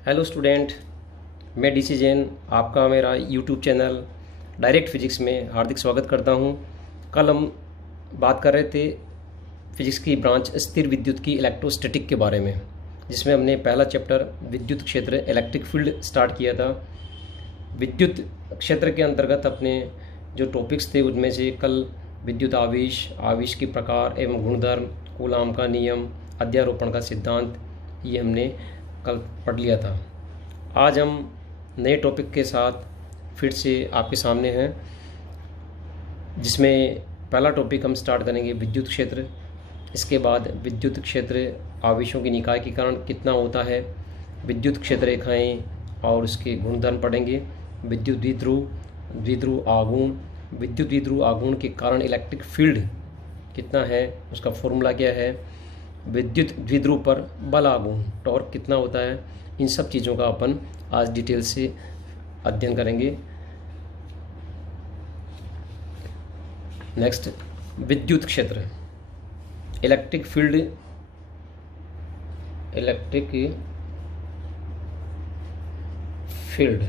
Hello student, मैं DC Jain आपका मेरा यूट्यूब चैनल डायरेक्ट फिजिक्स में हार्दिक स्वागत करता हूं। कल हम बात कर रहे थे फिजिक्स की ब्रांच स्थिर विद्युत की इलेक्ट्रोस्टैटिक के बारे में, जिसमें हमने पहला चैप्टर विद्युत क्षेत्र इलेक्ट्रिक फील्ड स्टार्ट किया था। विद्युत क्षेत्र के अंतर्गत अपने जो टॉपिक्स थे उनमें से कल विद्युत आवेश, आवेश के प्रकार एवं गुणधर्म, कूलाम का नियम, अध्यारोपण का सिद्धांत, ये हमने कल पढ़ लिया था। आज हम नए टॉपिक के साथ फिर से आपके सामने हैं, जिसमें पहला टॉपिक हम स्टार्ट करेंगे विद्युत क्षेत्र। इसके बाद विद्युत क्षेत्र आवेशों की निकाय के कारण कितना होता है, विद्युत क्षेत्र रेखाएं और उसके गुणधर्म पढ़ेंगे। विद्युत द्विध्रुव, द्विध्रुव आघूर्ण, विद्युत द्विध्रुव आघूर्ण के कारण इलेक्ट्रिक फील्ड कितना है, उसका फॉर्मूला क्या है, विद्युत द्विध्रुव पर बल आघूर्ण टॉर्क कितना होता है, इन सब चीज़ों का अपन आज डिटेल से अध्ययन करेंगे। नेक्स्ट, विद्युत क्षेत्र इलेक्ट्रिक फील्ड, इलेक्ट्रिक फील्ड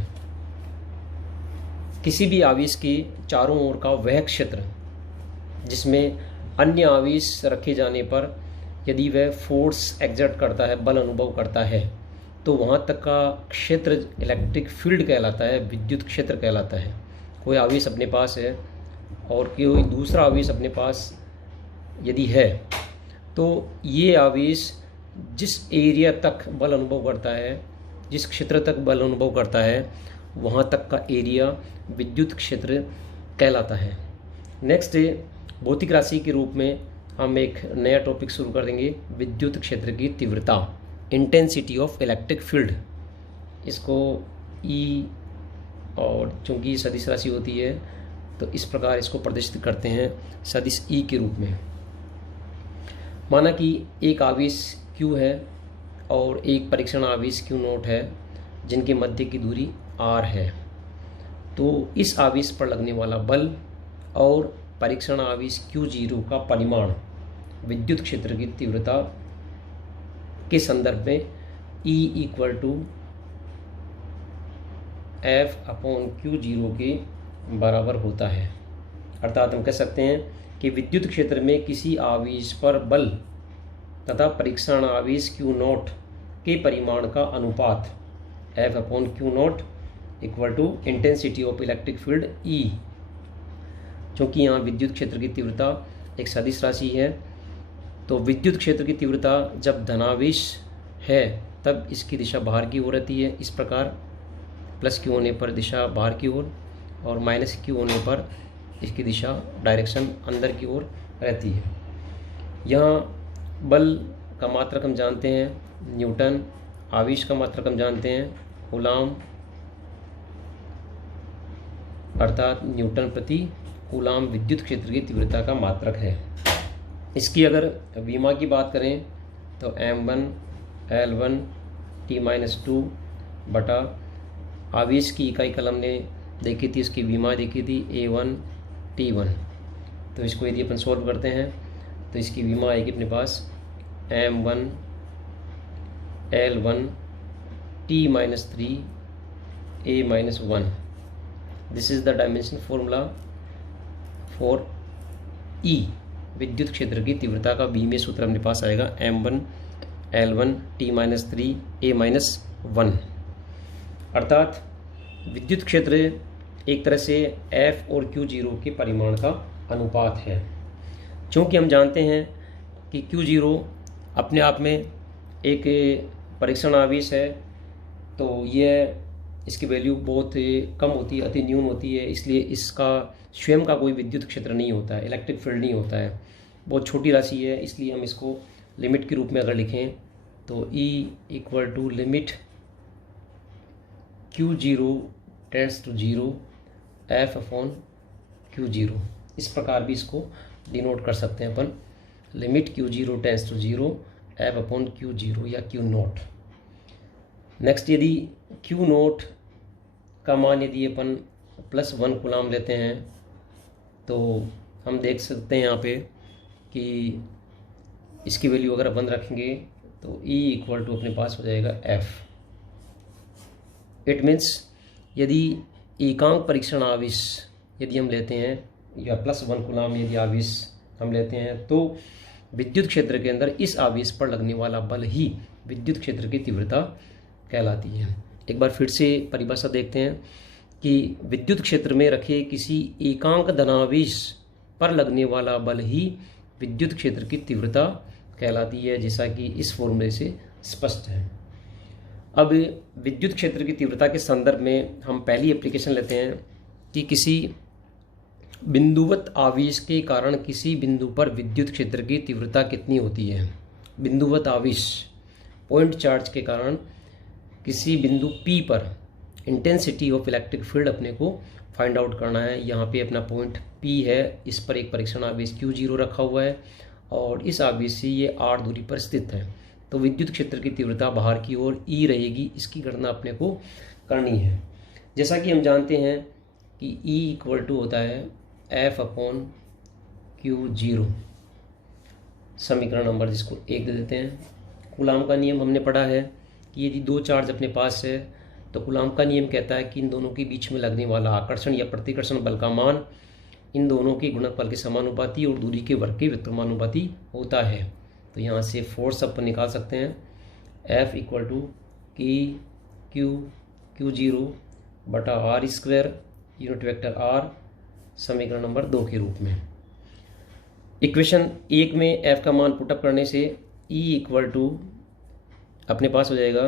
किसी भी आवेश के चारों ओर का वह क्षेत्र जिसमें अन्य आवेश रखे जाने पर यदि वह फोर्स एक्सर्ट करता है, बल अनुभव करता है, तो वहाँ तक का क्षेत्र इलेक्ट्रिक फील्ड कहलाता है, विद्युत क्षेत्र कहलाता है। कोई आवेश अपने पास है और कोई दूसरा आवेश अपने पास यदि है, तो ये आवेश जिस एरिया तक बल अनुभव करता है, जिस क्षेत्र तक बल अनुभव करता है, वहाँ तक का एरिया विद्युत क्षेत्र कहलाता है। नेक्स्ट, भौतिक राशि के रूप में हम एक नया टॉपिक शुरू कर देंगे, विद्युत क्षेत्र की तीव्रता, इंटेंसिटी ऑफ इलेक्ट्रिक फील्ड। इसको ई, और चूंकि सदिश राशि होती है तो इस प्रकार इसको प्रदर्शित करते हैं सदिश ई के रूप में। माना कि एक आवेश Q है और एक परीक्षण आवेश Q0 है, जिनके मध्य की दूरी R है। तो इस आवेश पर लगने वाला बल और परीक्षण आवेश Q0 का परिमाण विद्युत क्षेत्र की तीव्रता के संदर्भ में E = F/Q0 के बराबर होता है। अर्थात हम कह सकते हैं कि विद्युत क्षेत्र में किसी आवेश पर बल तथा परीक्षण आवेश Q0 के परिमाण का अनुपात F/Q0 = intensity of electric field E। चूँकि यहाँ विद्युत क्षेत्र की तीव्रता एक सदिश राशि है, तो विद्युत क्षेत्र की तीव्रता जब धनावेश है तब इसकी दिशा बाहर की ओर रहती है, इस प्रकार +Q होने पर दिशा बाहर की ओर और -Q होने पर इसकी दिशा डायरेक्शन अंदर की ओर रहती है। यहाँ बल का मात्रक हम जानते हैं न्यूटन, आवेश का मात्रक हम जानते हैं कूलाम, अर्थात न्यूटन प्रति कूलाम विद्युत क्षेत्र की तीव्रता का मात्रक है। इसकी अगर विमा की बात करें तो m1 L1 T-2 बटा आवेश की इकाई कल हमने देखी थी, इसकी विमा देखी थी A1 T1। तो इसको यदि अपन सॉल्व करते हैं तो इसकी विमा आएगी अपने पास m1 L1 T-3 A-1। This is the dimension formula for E, विद्युत क्षेत्र की तीव्रता का बीमीय सूत्र अपने पास आएगा m1 L1 T-3 A-1। अर्थात विद्युत क्षेत्र एक तरह से F और Q0 के परिमाण का अनुपात है। चूँकि हम जानते हैं कि Q0 अपने आप में एक परीक्षण आवेश है, तो यह इसकी वैल्यू बहुत कम होती है, अति न्यून होती है, इसलिए इसका स्वयं का कोई विद्युत क्षेत्र नहीं होता है, इलेक्ट्रिक फील्ड नहीं होता है, बहुत छोटी राशि है। इसलिए हम इसको लिमिट के रूप में अगर लिखें तो E = limit Q0 tends to 0 F/Q0, इस प्रकार भी इसको डिनोट कर सकते हैं अपन, limit Q0 tends to 0 F/Q0 या Q0। नेक्स्ट, यदि Q0 का मान यदि अपन +1 कूलाम लेते हैं तो हम देख सकते हैं यहाँ पे कि इसकी वैल्यू अगर 1 रखेंगे तो E = अपने पास हो जाएगा F। इट मीन्स यदि एकांक परीक्षण आवेश यदि हम लेते हैं या +1 कूलाम यदि आवेश हम लेते हैं तो विद्युत क्षेत्र के अंदर इस आवेश पर लगने वाला बल ही विद्युत क्षेत्र की तीव्रता कहलाती है। एक बार फिर से परिभाषा देखते हैं कि विद्युत क्षेत्र में रखे किसी एकांक धनावेश पर लगने वाला बल ही विद्युत क्षेत्र की तीव्रता कहलाती है, जैसा कि इस फॉर्मूले से स्पष्ट है। अब विद्युत क्षेत्र की तीव्रता के संदर्भ में हम पहली एप्लीकेशन लेते हैं कि किसी बिंदुवत आवेश के कारण किसी बिंदु पर विद्युत क्षेत्र की तीव्रता कितनी होती है। बिंदुवत आवेश पॉइंट चार्ज के कारण किसी बिंदु P पर इंटेंसिटी ऑफ इलेक्ट्रिक फील्ड अपने को फाइंड आउट करना है। यहाँ पे अपना पॉइंट P है, इस पर एक परीक्षण आवेश Q0 रखा हुआ है और इस आवेश से ये r दूरी पर स्थित है। तो विद्युत क्षेत्र की तीव्रता बाहर की ओर E रहेगी, इसकी गणना अपने को करनी है। जैसा कि हम जानते हैं कि E इक्वल टू होता है F/Q0, समीकरण नंबर जिसको 1 दे देते हैं। कूलाम का नियम हमने पढ़ा है कि यदि दो चार्ज अपने पास है तो कूलाम का नियम कहता है कि इन दोनों के बीच में लगने वाला आकर्षण या प्रतिकर्षण बल का मान इन दोनों के गुणनफल के समानुपाती और दूरी के वर्ग के व्युत्क्रमानुपाती होता है। तो यहाँ से फोर्स अपन निकाल सकते हैं, F equal to Q0/r² unit vector r, समीकरण नंबर 2 के रूप में। इक्वेशन 1 में F का मान पुटअप करने से E इक्वल टू अपने पास हो जाएगा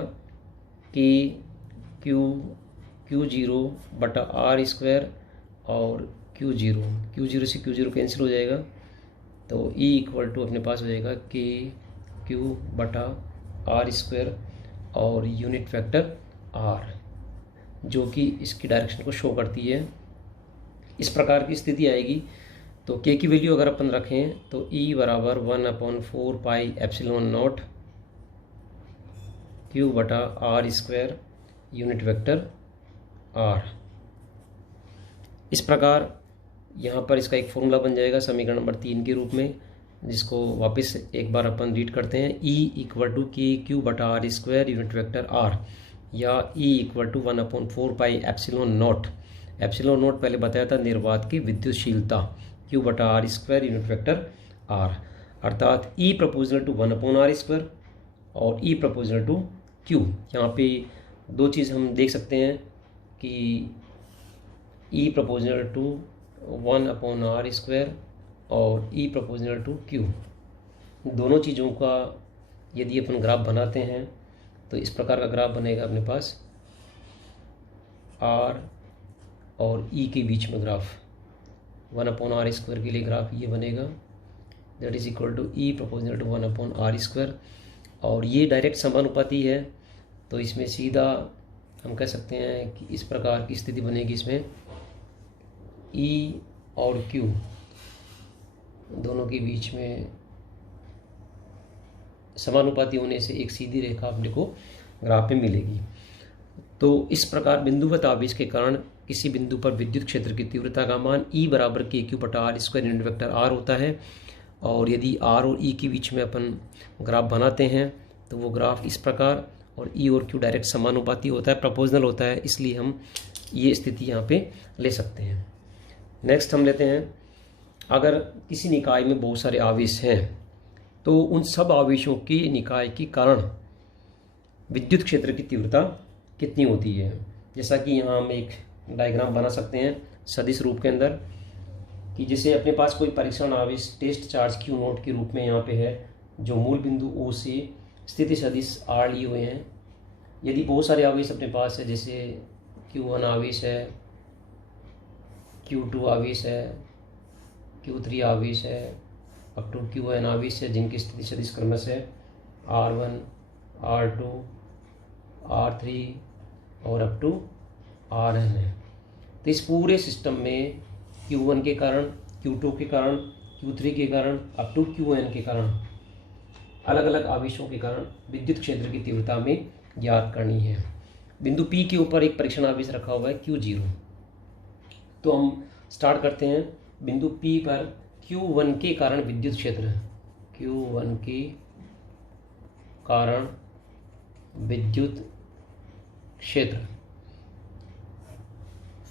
कि Q0/r² और Q0 से Q0 कैंसिल हो जाएगा, तो E इक्वल टू अपने पास हो जाएगा कि Q/r² और यूनिट वेक्टर r, जो कि इसकी डायरेक्शन को शो करती है। इस प्रकार की स्थिति आएगी तो K की वैल्यू अगर अपन रखें तो E बराबर 1/4πε0 Q/r² यूनिट वेक्टर r। इस प्रकार यहाँ पर इसका एक फॉर्मूला बन जाएगा समीकरण नंबर 3 के रूप में, जिसको वापस एक बार अपन रीड करते हैं। E equal to Q/r² unit vector r, या E इक्वल टू 1/4πε0। ε0 पहले बताया था निर्वात की विद्युतशीलता, Q/r² यूनिट वेक्टर r, अर्थात E प्रोपोर्शनल टू 1/r² और E प्रोपोर्शनल टू Q। यहाँ पे दो चीज़ हम देख सकते हैं कि E प्रोपोर्शनल टू 1/r² और E प्रोपोर्शनल टू Q, दोनों चीज़ों का यदि अपन ग्राफ बनाते हैं तो इस प्रकार का ग्राफ बनेगा अपने पास, R और E के बीच में ग्राफ 1/r² के लिए ग्राफ ये बनेगा, that is equal to E proportional to 1/r²। और ये डायरेक्ट समानुपाती है, तो इसमें सीधा हम कह सकते हैं कि इस प्रकार की स्थिति बनेगी। इसमें E और Q दोनों के बीच में समानुपाती होने से एक सीधी रेखा अपने को ग्राफ में मिलेगी। तो इस प्रकार बिंदुवत आवेश के कारण किसी बिंदु पर विद्युत क्षेत्र की तीव्रता का मान E बराबर KQ/r² यूनिट वेक्टर r होता है। और यदि R और E के बीच में अपन ग्राफ बनाते हैं तो वो ग्राफ इस प्रकार, और E और Q डायरेक्ट समानुपाती होता है, प्रोपोर्शनल होता है, इसलिए हम ये स्थिति यहाँ पे ले सकते हैं। नेक्स्ट हम लेते हैं, अगर किसी निकाय में बहुत सारे आवेश हैं तो उन सब आवेशों के निकाय के कारण विद्युत क्षेत्र की तीव्रता कितनी होती है। जैसा कि यहाँ हम एक डायग्राम बना सकते हैं सदिश रूप के अंदर, कि जैसे अपने पास कोई परीक्षण आवेश टेस्ट चार्ज Q0 के रूप में यहाँ पे है, जो मूल बिंदु O से स्थिति सदिश R लिए हुए हैं। यदि बहुत सारे आवेश अपने पास है, जैसे Q1 आवेश है, Q2 आवेश है, Q3 आवेश है, अप टू Qn आवेश है, जिनकी स्थिति सदिश क्रमश है R1, R2, R3 और अप टू Rn है। तो इस पूरे सिस्टम में Q1 के कारण, Q2 के कारण, Q3 के कारण, अप टू Qn के कारण, अलग अलग आवेशों के कारण विद्युत क्षेत्र की तीव्रता में ज्ञात करनी है। बिंदु P के ऊपर एक परीक्षण आवेश रखा हुआ है Q0। तो हम स्टार्ट करते हैं। बिंदु P पर Q1 के कारण विद्युत क्षेत्र, Q1 के कारण विद्युत क्षेत्र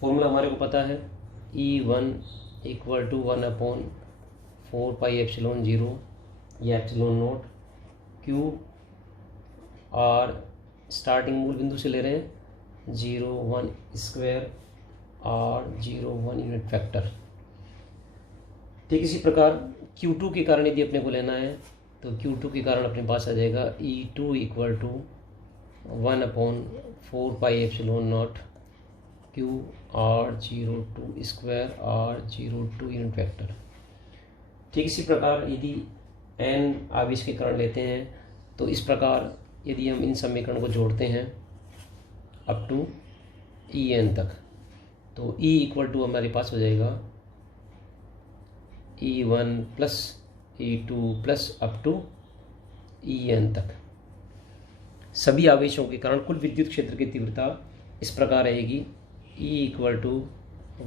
फॉर्मूला हमारे को पता है E1 इक्वल टू 1/4πε0 या epsilon note Q R starting मूल बिंदु से ले रहे हैं 0 1 स्क्वायर आर 0 1 यूनिट फैक्टर। ठीक इसी प्रकार Q2 के कारण यदि अपने को लेना है तो Q2 के कारण अपने पास आ जाएगा E2 equal to 1/4πε0 Q R 02 square R 02 unit vector. ठीक इसी प्रकार यदि n आवेश के कारण लेते हैं तो इस प्रकार यदि हम इन समीकरण को जोड़ते हैं अप टू En तक तो E इक्वल टू हमारे पास हो जाएगा E1 plus E2 plus up to En तक। सभी आवेशों के कारण कुल विद्युत क्षेत्र की तीव्रता इस प्रकार रहेगी E इक्वल टू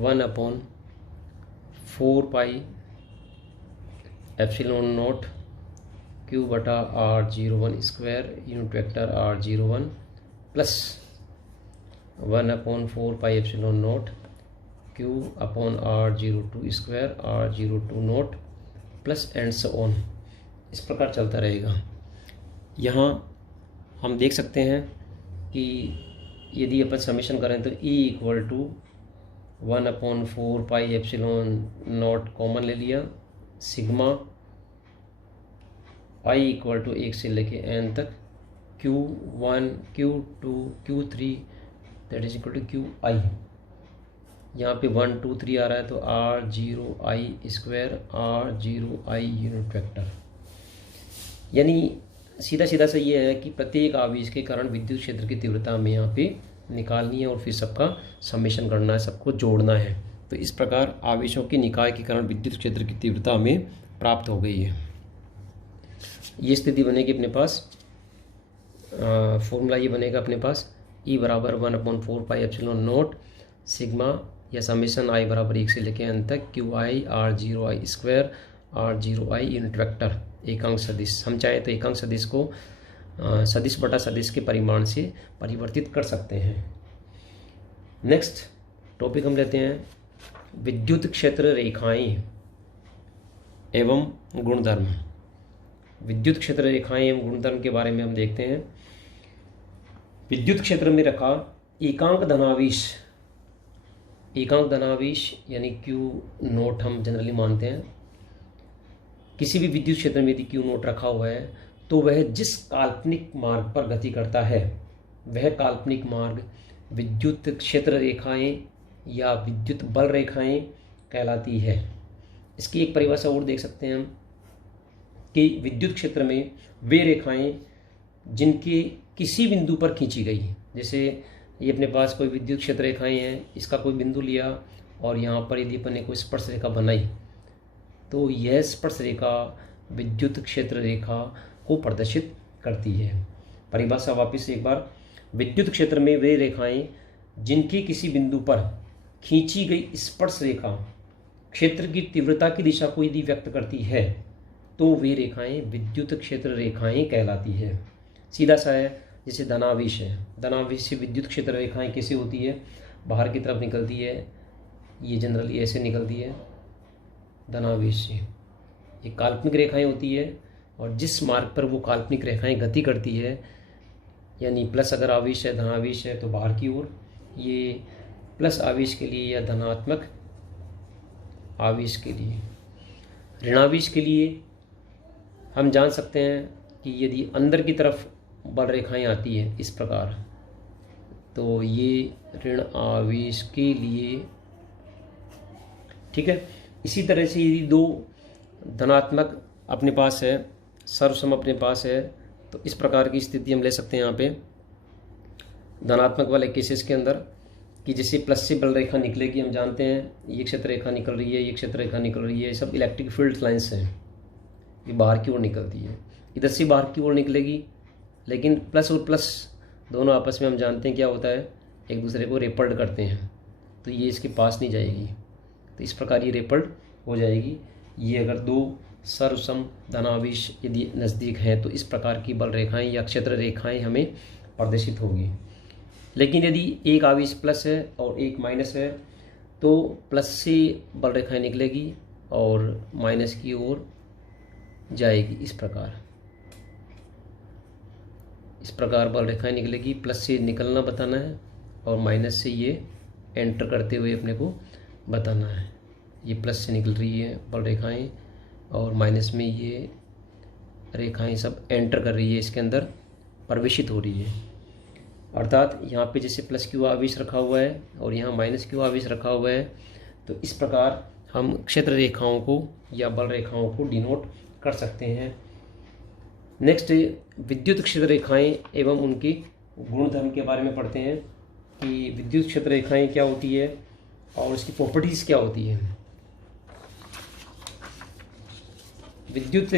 1/4πε0 क्यू बटा R01 square unit vector R01 plus 1/4πε0 Q upon R02 square R02 not plus and so on. इस प्रकार चलता रहेगा। यहाँ हम देख सकते हैं कि यदि अपन समेशन करें तो E इक्वल टू 1/4πε0 कॉमन ले लिया, सिग्मा I इक्वल टू 1 से लेके n तक Q1 Q2 Q3 that is equal to QI। यहाँ पे 1 2 3 आ रहा है तो R0I square R0I unit vector. यानी सीधा सीधा सा ये है कि प्रत्येक आवेश के कारण विद्युत क्षेत्र की तीव्रता हमें यहाँ पे निकालनी है और फिर सबका समेशन करना है, सबको जोड़ना है। तो इस प्रकार आवेशों के निकाय के कारण विद्युत क्षेत्र की तीव्रता हमें प्राप्त हो गई है। ये स्थिति बनेगी अपने पास, फॉर्मूला ये बनेगा अपने पास E बराबर 1/4πε0 सिग्मा या समेशन I बराबर 1 से लेके n तक QI R0I square R0I unit vector एकांक सदिश। हम चाहें तो एकांक सदिश को सदिश बटा सदिश के परिमाण से परिवर्तित कर सकते हैं। नेक्स्ट टॉपिक हम लेते हैं विद्युत क्षेत्र रेखाएं एवं गुणधर्म। विद्युत क्षेत्र रेखाएं एवं गुणधर्म के बारे में हम देखते हैं। विद्युत क्षेत्र में रखा एकांक धनावेश यानी Q नोट हम जनरली मानते हैं। किसी भी विद्युत क्षेत्र में यदि Q नोट रखा हुआ है तो वह जिस काल्पनिक मार्ग पर गति करता है वह काल्पनिक मार्ग विद्युत क्षेत्र रेखाएं या विद्युत बल रेखाएं कहलाती है। इसकी एक परिभाषा और देख सकते हैं हम कि विद्युत क्षेत्र में वे रेखाएं जिनके किसी बिंदु पर खींची गई, जैसे ये अपने पास कोई विद्युत क्षेत्र रेखाएं हैं, इसका कोई बिंदु लिया और यहाँ पर यदि अपन ने कोई स्पर्श रेखा बनाई तो यह स्पर्श रेखा विद्युत क्षेत्र रेखा को प्रदर्शित करती है। परिभाषा वापस एक बार, विद्युत क्षेत्र में वे रेखाएं जिनके किसी बिंदु पर खींची गई स्पर्श रेखा क्षेत्र की तीव्रता की दिशा को यदि व्यक्त करती है तो वे रेखाएं विद्युत क्षेत्र रेखाएं कहलाती है। सीधा सा है, जैसे धनावेश है, धनावेश से विद्युत क्षेत्र रेखाएं कैसे होती है, बाहर की तरफ निकलती है, ये जनरली ऐसे निकलती है धनावेश से। ये काल्पनिक रेखाएं होती है और जिस मार्ग पर वो काल्पनिक रेखाएं गति करती है, यानी प्लस अगर आवेश है धनावेश है तो बाहर की ओर, ये प्लस आवेश के लिए या धनात्मक आवेश के लिए। ऋणावेश के लिए हम जान सकते हैं कि यदि अंदर की तरफ बल रेखाएं आती हैं इस प्रकार तो ये ऋण आवेश के लिए, ठीक है। इसी तरह से यदि दो धनात्मक अपने पास है, सर्वसम अपने पास है, तो इस प्रकार की स्थिति हम ले सकते हैं यहाँ पे धनात्मक वाले केसेस के अंदर कि जैसे प्लस से बल रेखा निकलेगी, हम जानते हैं ये क्षेत्र रेखा निकल रही है, ये क्षेत्र रेखा निकल रही है, ये सब इलेक्ट्रिक फील्ड लाइन्स हैं, ये बाहर की ओर निकलती है, इधर से बाहर की ओर निकलेगी, लेकिन प्लस और प्लस दोनों आपस में हम जानते हैं क्या होता है, एक दूसरे को रेपल्ड करते हैं, तो ये इसके पास नहीं जाएगी, तो इस प्रकार ये रेपल्ड हो जाएगी। ये अगर दो सर्वसम धनावेश यदि नज़दीक हैं तो इस प्रकार की बल रेखाएं या क्षेत्र रेखाएं हमें प्रदर्शित होगी। लेकिन यदि एक आवेश प्लस है और एक माइनस है तो प्लस से बल रेखाएं निकलेगी और माइनस की ओर जाएगी। इस प्रकार बल रेखाएं निकलेगी। प्लस से निकलना बताना है और माइनस से ये एंटर करते हुए अपने को बताना है। ये प्लस से निकल रही है बल रेखाएं और माइनस में ये रेखाएं सब एंटर कर रही है, इसके अंदर प्रवेशित हो रही है। अर्थात यहाँ पे जैसे प्लस क्यू आवेश रखा हुआ है और यहाँ माइनस क्यू आवेश रखा हुआ है, तो इस प्रकार हम क्षेत्र रेखाओं को या बल रेखाओं को डिनोट कर सकते हैं। नेक्स्ट, विद्युत क्षेत्र रेखाएं एवं उनके गुणधर्म के बारे में पढ़ते हैं कि विद्युत क्षेत्र रेखाएं क्या होती है और उसकी प्रॉपर्टीज़ क्या होती है। विद्युत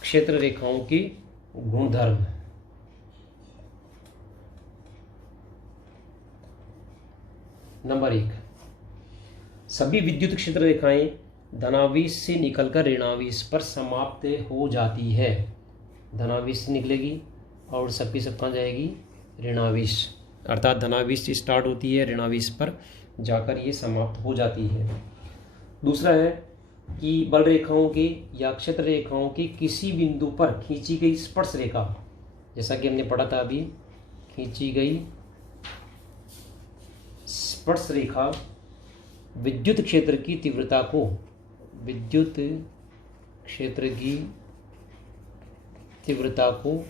क्षेत्र रेखाओं के गुणधर्म। नंबर 1, सभी विद्युत क्षेत्र रेखाएं धनावेश से निकलकर ऋणावेश पर समाप्त हो जाती है। धनावेश से निकलेगी और सबकी सब कहाँ जाएगी? ऋणावेश। अर्थात धनावेश से स्टार्ट होती है, ऋणावेश पर जाकर ये समाप्त हो जाती है। दूसरा है कि बल रेखाओं के या क्षेत्र रेखाओं के किसी बिंदु पर खींची गई स्पर्श रेखा, जैसा कि हमने पढ़ा था अभी, खींची गई स्पर्श रेखा विद्युत क्षेत्र की तीव्रता को, विद्युत क्षेत्र की तीव्रता को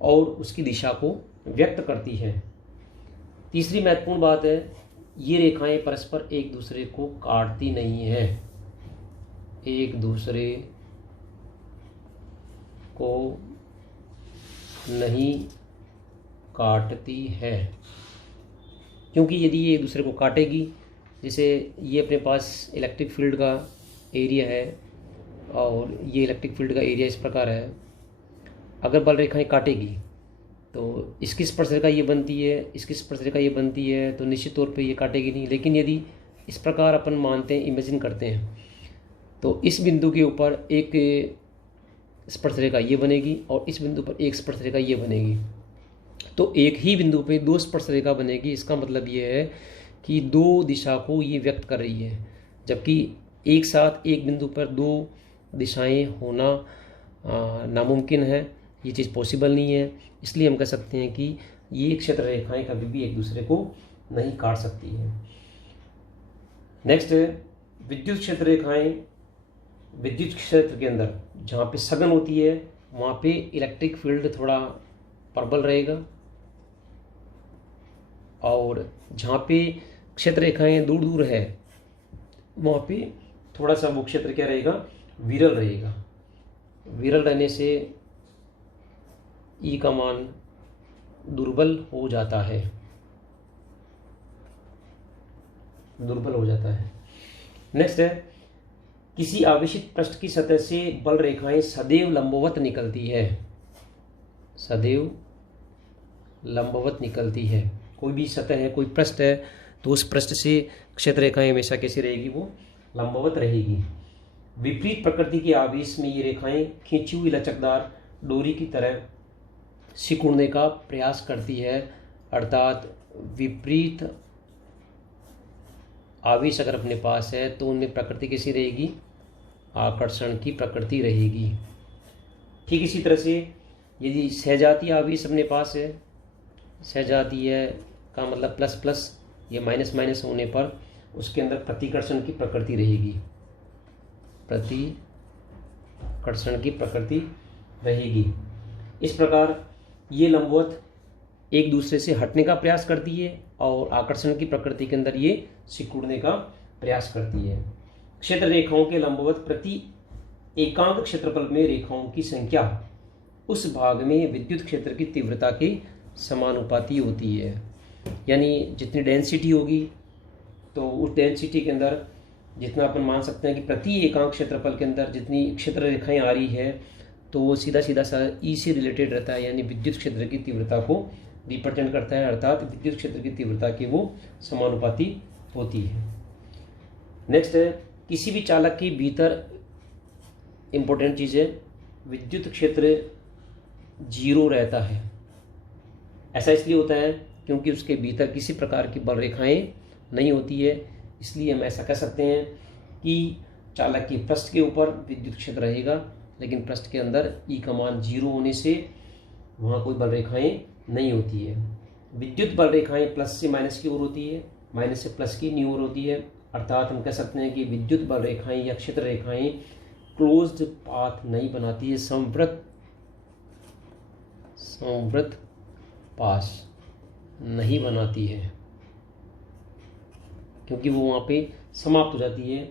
और उसकी दिशा को व्यक्त करती है। तीसरी महत्वपूर्ण बात है, ये रेखाएं परस्पर एक दूसरे को काटती नहीं है, एक दूसरे को नहीं काटती है, क्योंकि यदि ये एक दूसरे को काटेगी, जैसे ये अपने पास इलेक्ट्रिक फील्ड का एरिया है और ये इलेक्ट्रिक फील्ड का एरिया इस प्रकार है, अगर बल रेखाएं काटेगी तो इसकी स्पर्श रेखा ये बनती है, इसकी स्पर्श रेखा ये बनती है, तो निश्चित तौर पे ये काटेगी नहीं। लेकिन यदि इस प्रकार अपन मानते हैं, इमेजिन करते हैं, तो इस बिंदु के ऊपर एक स्पर्श रेखा ये बनेगी और इस बिंदु पर एक स्पर्श रेखा ये बनेगी, तो एक ही बिंदु पे दो स्पर्श रेखा बनेगी। इसका मतलब ये है कि दो दिशा को ये व्यक्त कर रही है, जबकि एक साथ एक बिंदु पर दो दिशाएं होना नामुमकिन है, ये चीज़ पॉसिबल नहीं है। इसलिए हम कह सकते हैं कि ये क्षेत्र रेखाएं कभी भी एक दूसरे को नहीं काट सकती है। नेक्स्ट, विद्युत क्षेत्र रेखाएं विद्युत क्षेत्र के अंदर जहाँ पे सघन होती है वहाँ पे इलेक्ट्रिक फील्ड थोड़ा प्रबल रहेगा, और जहाँ पे क्षेत्र रेखाएं दूर दूर है वहाँ पे थोड़ा सा वो क्षेत्र क्या रहेगा? विरल रहेगा। विरल रहने से ई का मान दुर्बल हो जाता है, दुर्बल हो जाता है। नेक्स्ट है, किसी आवेशित पृष्ठ की सतह से बल रेखाएं सदैव लंबवत निकलती है, सदैव लंबवत निकलती है। कोई भी सतह है, कोई पृष्ठ है, तो उस पृष्ठ से क्षेत्र रेखाएं हमेशा कैसी रहेगी? वो लंबवत रहेगी। विपरीत प्रकृति के आवेश में ये रेखाएं खींची हुई लचकदार डोरी की तरह सिकुड़ने का प्रयास करती है। अर्थात विपरीत आवेश अगर अपने पास है तो उनमें प्रकृति कैसी रहेगी? आकर्षण की प्रकृति रहेगी। ठीक इसी तरह से यदि सहजातीय आवेश अपने पास है, सहजातीय का मतलब प्लस प्लस या माइनस माइनस होने पर उसके अंदर प्रतिकर्षण की प्रकृति रहेगी, प्रतिकर्षण की प्रकृति रहेगी। इस प्रकार ये लंबवत एक दूसरे से हटने का प्रयास करती है और आकर्षण की प्रकृति के अंदर ये सिकुड़ने का प्रयास करती है। क्षेत्र रेखाओं के लंबवत प्रति एकांक क्षेत्रफल में रेखाओं की संख्या उस भाग में विद्युत क्षेत्र की तीव्रता के समानुपाती होती है। यानी जितनी डेंसिटी होगी तो उस डेंसिटी के अंदर जितना अपन मान सकते हैं कि प्रति एकांक क्षेत्रफल के अंदर जितनी क्षेत्र रेखाएं आ रही है तो वो सीधा सीधा सा ई से रिलेटेड रहता है, यानी विद्युत क्षेत्र की तीव्रता को रिप्रेजेंट करता है। अर्थात विद्युत क्षेत्र की तीव्रता की वो समानुपाती होती है। नेक्स्ट है, किसी भी चालक के भीतर इंपॉर्टेंट चीज़ है, विद्युत क्षेत्र जीरो रहता है, ऐसा इसलिए होता है क्योंकि उसके भीतर किसी प्रकार की बल रेखाएं नहीं होती है। इसलिए हम ऐसा कह सकते हैं कि चालक की पृष्ठ के ऊपर विद्युत क्षेत्र रहेगा, लेकिन पृष्ठ के अंदर ई का मान 0 होने से वहाँ कोई बल रेखाएं नहीं होती है। विद्युत बल रेखाएं प्लस से माइनस की ओर होती है, माइनस से प्लस की नी ओर होती है। अर्थात हम कह सकते हैं कि विद्युत बल रेखाएं या क्षेत्र रेखाएं क्लोज्ड पाथ नहीं बनाती है, समवृत्त पास नहीं बनाती है, क्योंकि वो वहाँ पे समाप्त हो जाती है